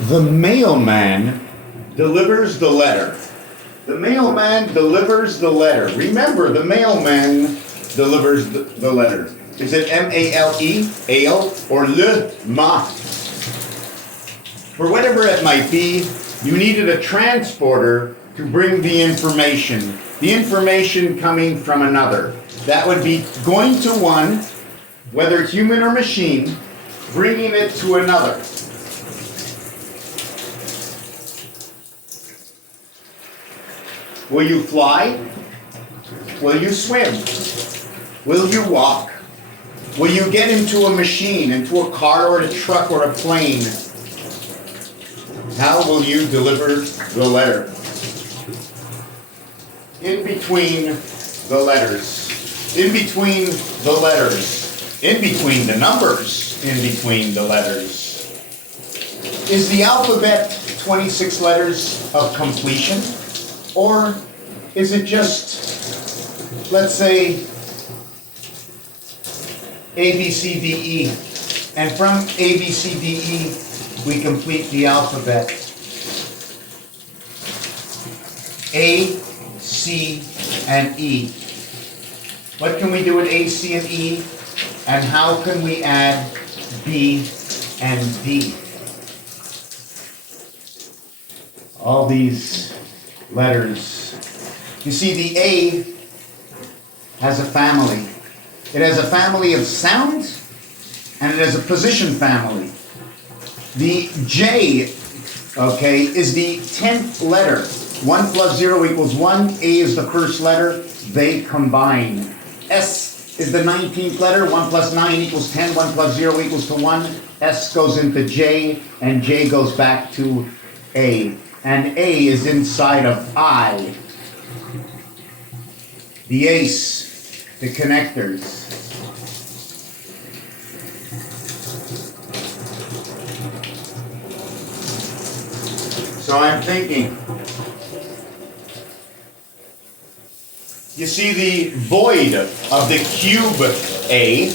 The mailman delivers the letter. The mailman delivers the letter. Remember, the mailman delivers the letter. Is it M-A-L-E, ale, or le ma? For whatever it might be, you needed a transporter to bring the information. The information coming from another. That would be going to one, whether human or machine, bringing it to another. Will you fly? Will you swim? Will you walk? Will you get into a machine, into a car or a truck or a plane? How will you deliver the letter? In between the letters. In between the letters. In between the numbers. In between the letters. Is the alphabet 26 letters of completion? Or is it just, let's say, A, B, C, D, E, and from A, B, C, D, E, we complete the alphabet. A, C, and E. What can we do with A, C, and E? And how can we add B and D? All these letters. You see, the A has a family. It has a family of sounds, and it has a position family. The J, okay, is the 10th letter. 1 plus 0 equals 1. A is the first letter. They combine. S is the 19th letter. 1 plus 9 equals 10. 1 plus 0 equals to 1. S goes into J, and J goes back to A. And A is inside of I. The ace, the connectors. So I'm thinking, you see the void of the cube A,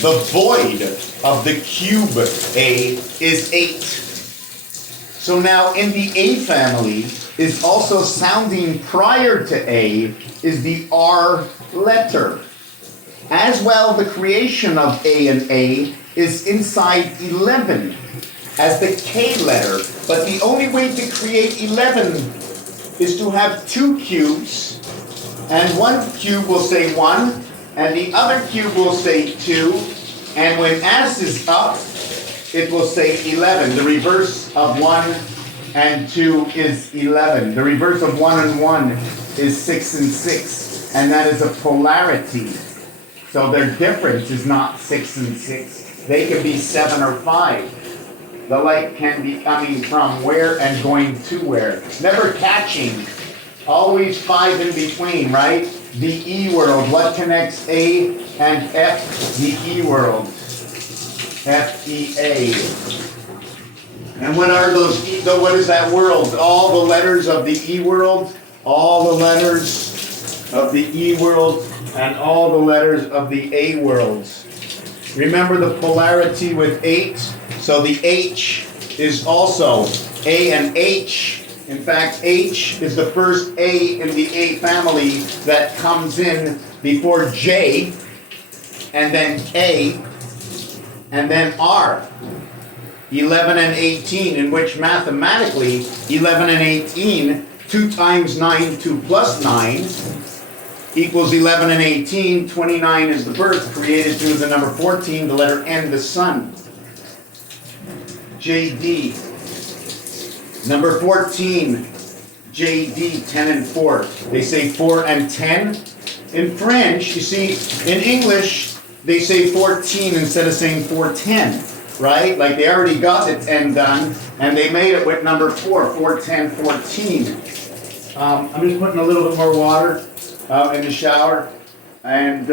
the void of the cube A is 8. So now in the A family is also sounding prior to A is the R letter. As well, the creation of A and A is inside 11 as the K letter. But the only way to create 11 is to have 2 cubes, and one cube will say 1, and the other cube will say 2, and when S is up, it will say 11. The reverse of 1 and 2 is 11. The reverse of 1 and 1 is 6 and 6. And that is a polarity. So their difference is not 6 and 6. They can be 7 or 5. The light can be coming from where and going to where. Never catching. Always 5 in between, right? The E world. What connects A and F? The E world. F-E-A. And what are those E? What is that world? All the letters of the E world, all the letters of the E world, and all the letters of the A worlds. Remember the polarity with 8? So the H is also A and H. In fact, H is the first A in the A family that comes in before J, and then A, and then R. 11 and 18, in which mathematically 11 and 18, 2 times 9, 2 plus 9, equals 11 and 18. 29 is the birth created through the number 14, the letter N, the sun. JD. Number 14, JD, 10 and 4. They say 4 and 10. In French, you see, in English, they say 14 instead of saying 410, right? Like they already got the 10 done, and they made it with number 4, 410, 14. I'm just putting a little bit more water in the shower. And,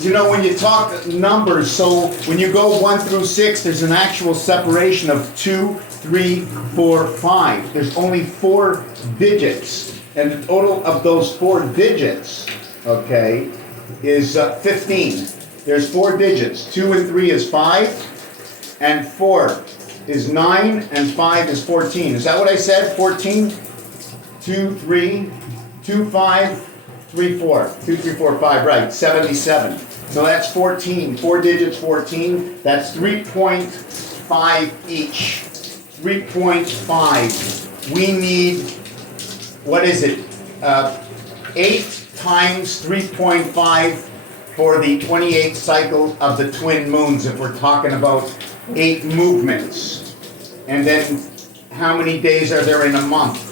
you know, when you talk numbers, so when you go 1 through 6, there's an actual separation of 2, 3, 4, 5. There's only 4 digits. And the total of those 4 digits, okay, is 15. There's 4 digits. 2 and 3 is 5. and 4 is 9, and 5 is 14. Is that what I said? 14? 2, 3, 2, 5, 3, 4. 2, 3, 4, 5, right. 77. So that's 14. 4 digits, 14. That's 3.5 each. 3.5. We need, what is it? 8 times 3.5 for the 28th cycle of the twin moons, if we're talking about 8 movements. And then how many days are there in a month?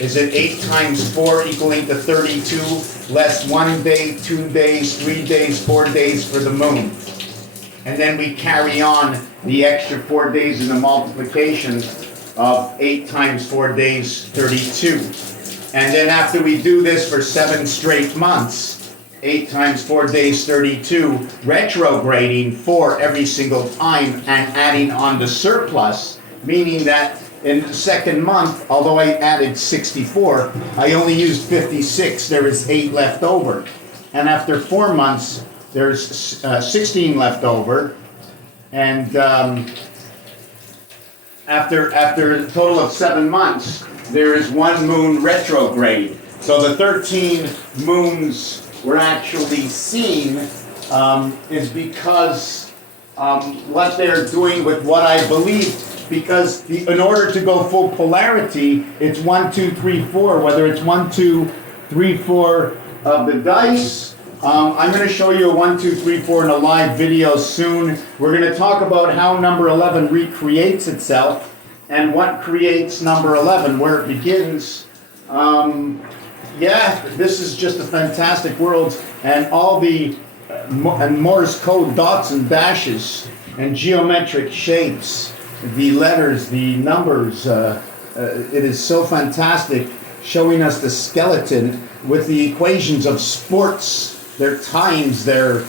Is it 8 times 4 equaling to 32, less 1 day, 2 days, 3 days, 4 days for the moon? And then we carry on the extra 4 days in the multiplication of 8 times 4 days, 32. And then after we do this for 7 straight months, 8 times 4 days, 32, retrograding 4 every single time and adding on the surplus, meaning that in the second month, although I added 64, I only used 56. There is 8 left over. And after 4 months, there's 16 left over. And after a total of 7 months, there is 1 moon retrograde. So the 13 moons we're actually seeing is because what they're doing with what I believe, because in order to go full polarity, it's 1, 2, 3, 4, whether it's 1, 2, 3, 4 of the dice. I'm going to show you a 1, 2, 3, 4 in a live video soon. We're going to talk about how number 11 recreates itself and what creates number 11, where it begins. Yeah, this is just a fantastic world, and all the Morse code dots and dashes and geometric shapes, the letters, the numbers, it is so fantastic, showing us the skeleton with the equations of sports, their times, their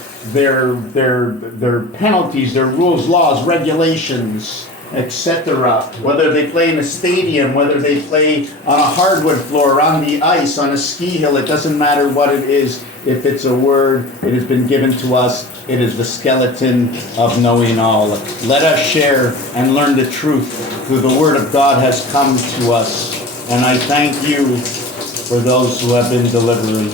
penalties, their rules, laws, regulations, etc. Whether they play in a stadium, whether they play on a hardwood floor, on the ice, on a ski hill, it doesn't matter what it is. If it's a word, it has been given to us. It is the skeleton of knowing all. Let us share and learn the truth through the Word of God has come to us. And I thank you for those who have been delivering.